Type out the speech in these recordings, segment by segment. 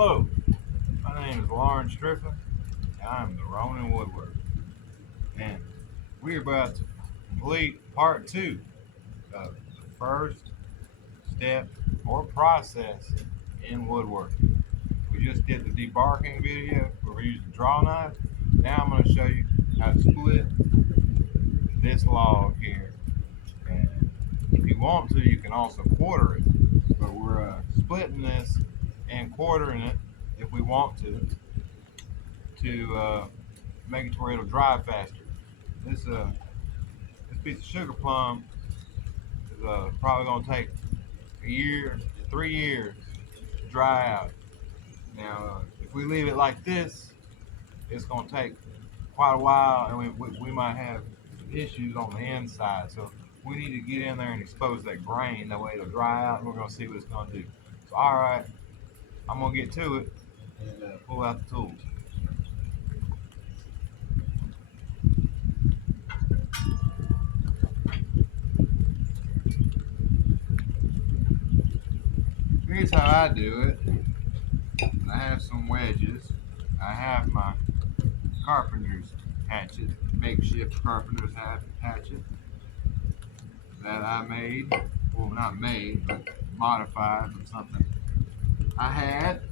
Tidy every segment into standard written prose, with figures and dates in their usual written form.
Hello, my name is Lauren Strickland, and I'm the Ronin Woodworker. And we're about to complete part two of the first step or process in woodworking. We just did the debarking video where we used a draw knife. Now I'm going to show you how to split this log here. And if you want to, you can also quarter it. But we're splitting this and quartering it if we want to make it to where it'll dry faster. This piece of sugar plum is probably going to take a year, 3 years to dry out. Now, if we leave it like this, it's going to take quite a while, and we might have issues on the inside. So we need to get in there and expose that grain. That way it'll dry out, and we're going to see what it's going to do. So, all right, I'm going to get to it and pull out the tools. Here's how I do it. I have some wedges. I have my carpenter's hatchet, makeshift carpenter's hatchet that I made. Well, not made, but modified from something I had.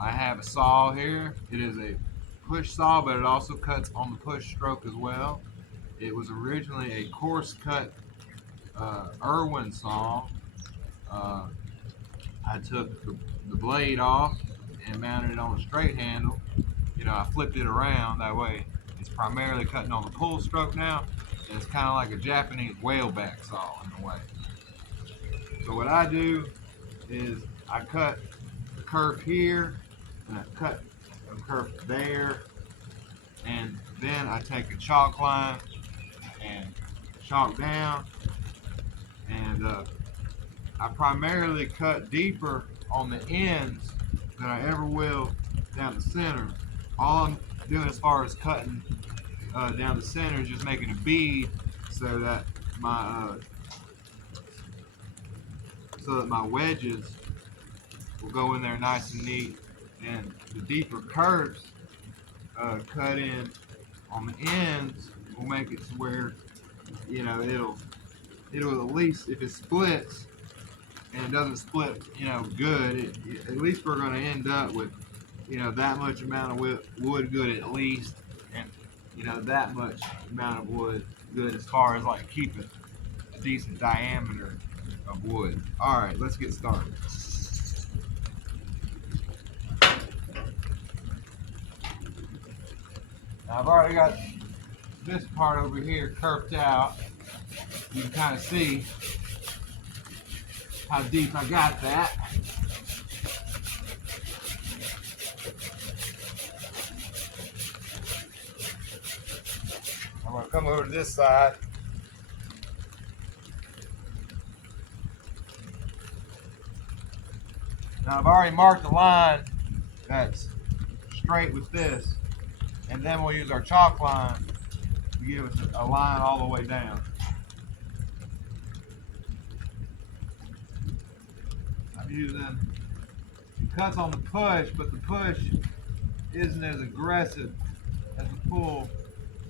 I have a saw here. It is a push saw, but it also cuts on the push stroke as well. It was originally a coarse cut Irwin saw. I took the blade off and mounted it on a straight handle. I flipped it around. That way it's primarily cutting on the pull stroke now. And it's kind of like a Japanese whaleback saw in a way. So what I do is I cut the curve here, and I cut a curve there, and then I take a chalk line and chalk down, and I primarily cut deeper on the ends than I ever will down the center. All I'm doing as far as cutting down the center is just making a bead so that my wedges will go in there nice and neat, and the deeper curves cut in on the ends will make it to where it'll at least, if it splits and it doesn't split good, at least we're going to end up with that much amount of wood good at least, and that much amount of wood good as far as like keeping a decent diameter of wood. All right, let's get started. Now I've already got this part over here curved out. You can kind of see how deep I got that. I'm going to come over to this side. Now I've already marked a line that's straight with this, and then we'll use our chalk line to give us a line all the way down. I'm using cuts on the push, but the push isn't as aggressive as the pull.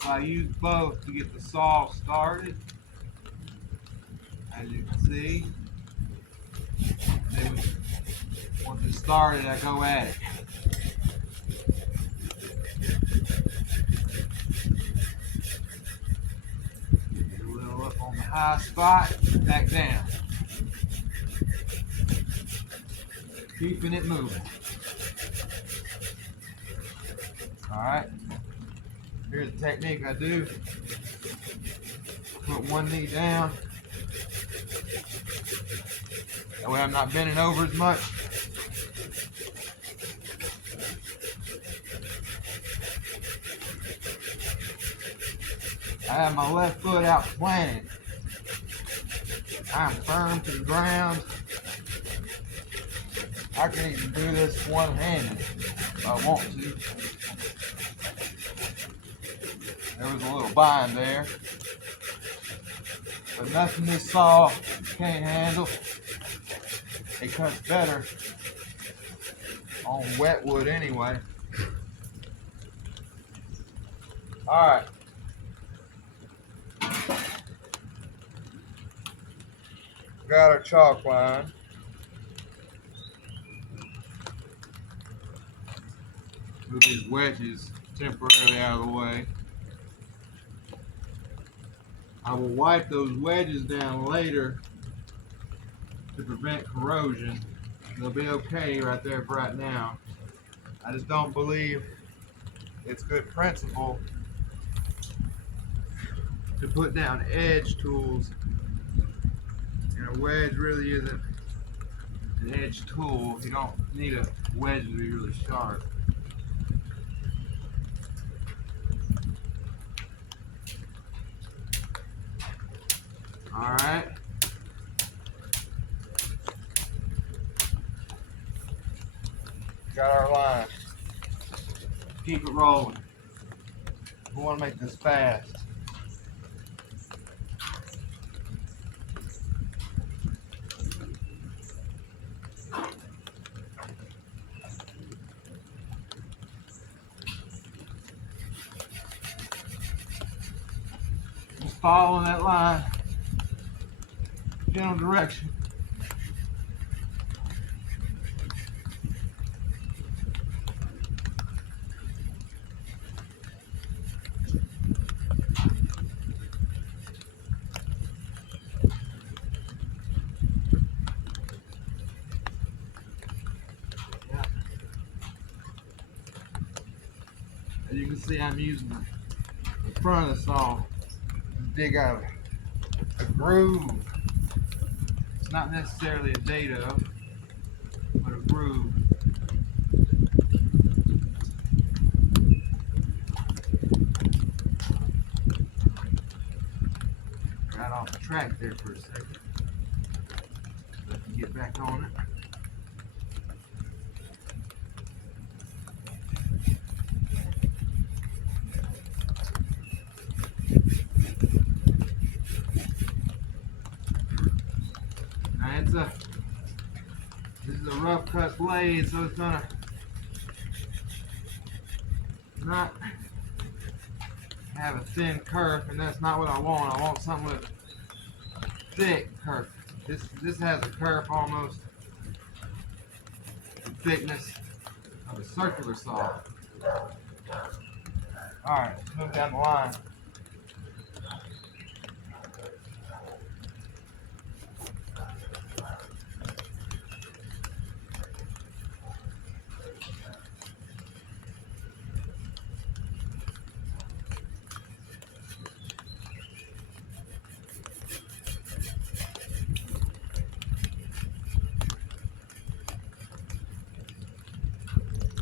So I use both to get the saw started, as you can see. Then once it's started, I go at it. Get a little up on the high spot, back down. Keeping it moving. All right. Here's the technique I do. Put one knee down. That way I'm not bending over as much. I have my left foot out planted. I'm firm to the ground. I can even do this one-handed if I want to. There was a little bind there, but nothing this saw can't handle. it cuts better on wet wood anyway. All right. Got our chalk line. Move these wedges temporarily out of the way. I will wipe those wedges down later to prevent corrosion. They'll be okay right there for right now. I just don't believe it's good principle to put down edge tools, and a wedge really isn't an edge tool. You don't need a wedge to be really sharp. All right. Got our line. Keep it rolling. We want to make this fast. Just following that line. General direction. As you can see, I'm using the front of the saw to dig out a groove. It's not necessarily a dado, but a groove. Got off the track there for a second. Let me get back on it. Now this is a rough cut blade, so it's gonna not have a thin kerf, and that's not what I want. I want something with thick kerf. This has a kerf almost the thickness of a circular saw. Alright, let's move down the line.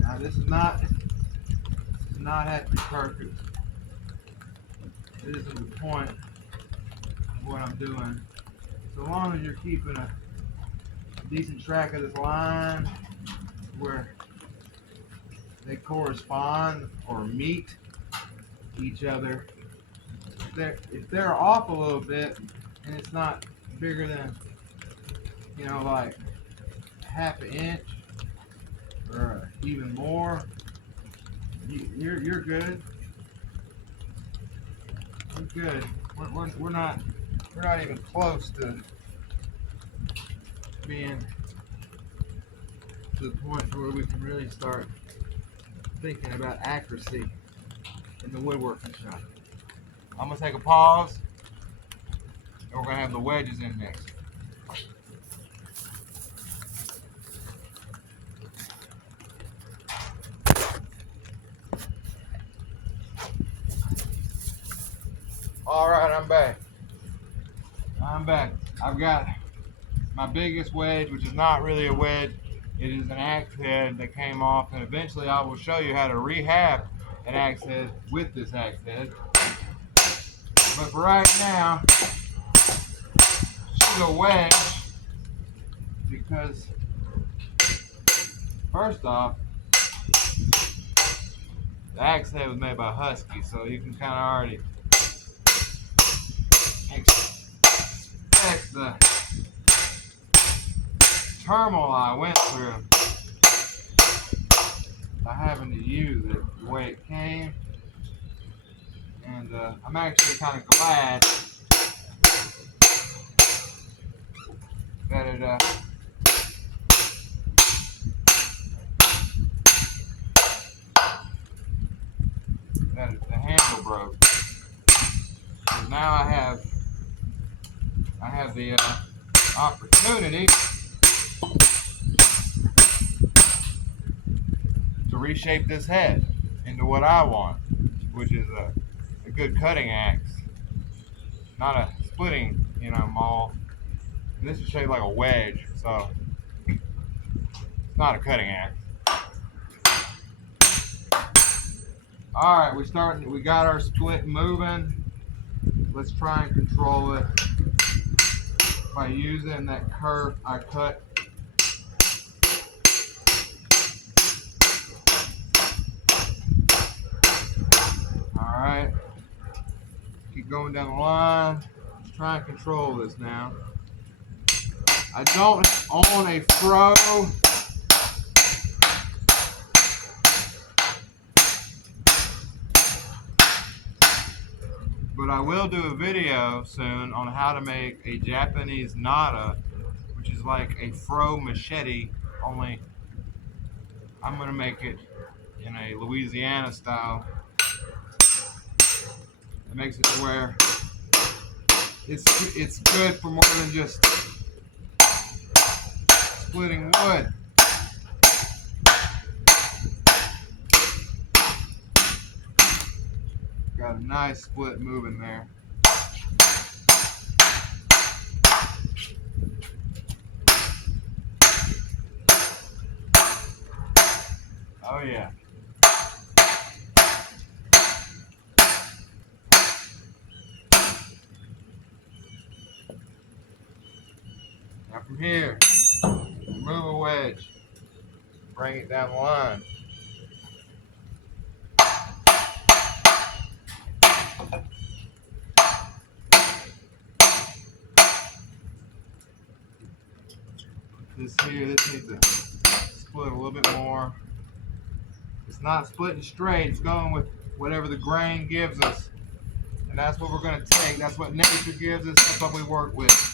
Now this does not have to be perfect. This is the point of what I'm doing. So long as you're keeping a decent track of this line where they correspond or meet each other. If they're off a little bit and it's not bigger than, like half an inch or even more, you're good. We're good. We're not even close to being to the point where we can really start thinking about accuracy in the woodworking shop. I'm gonna take a pause, and we're gonna have the wedges in next. All right, I'm back. I've got my biggest wedge, which is not really a wedge. It is an axe head that came off, and eventually I will show you how to rehab an axe head with this axe head. But for right now, she's a wedge because, first off, the axe head was made by Husky, so you can kind of already expect the turmoil I went through by having to use it the way it came, and I'm actually kind of glad that the handle broke. Because now I have the opportunity to reshape this head into what I want, which is a good cutting axe, not a splitting, maul. And this is shaped like a wedge, so it's not a cutting axe. All right, we got our split moving. Let's try and control it by using that curve I cut. All right, keep going down the line. Let's try and control this now. I don't own a fro. But I will do a video soon on how to make a Japanese nata, which is like a fro machete, only I'm going to make it in a Louisiana style. It makes it to where it's good for more than just splitting wood. Got a nice split moving there. Oh yeah. Now from here, remove a wedge, bring it down the line. This needs to split a little bit more. It's not splitting straight, it's going with whatever the grain gives us. And that's what we're going to take. That's what nature gives us. That's what we work with.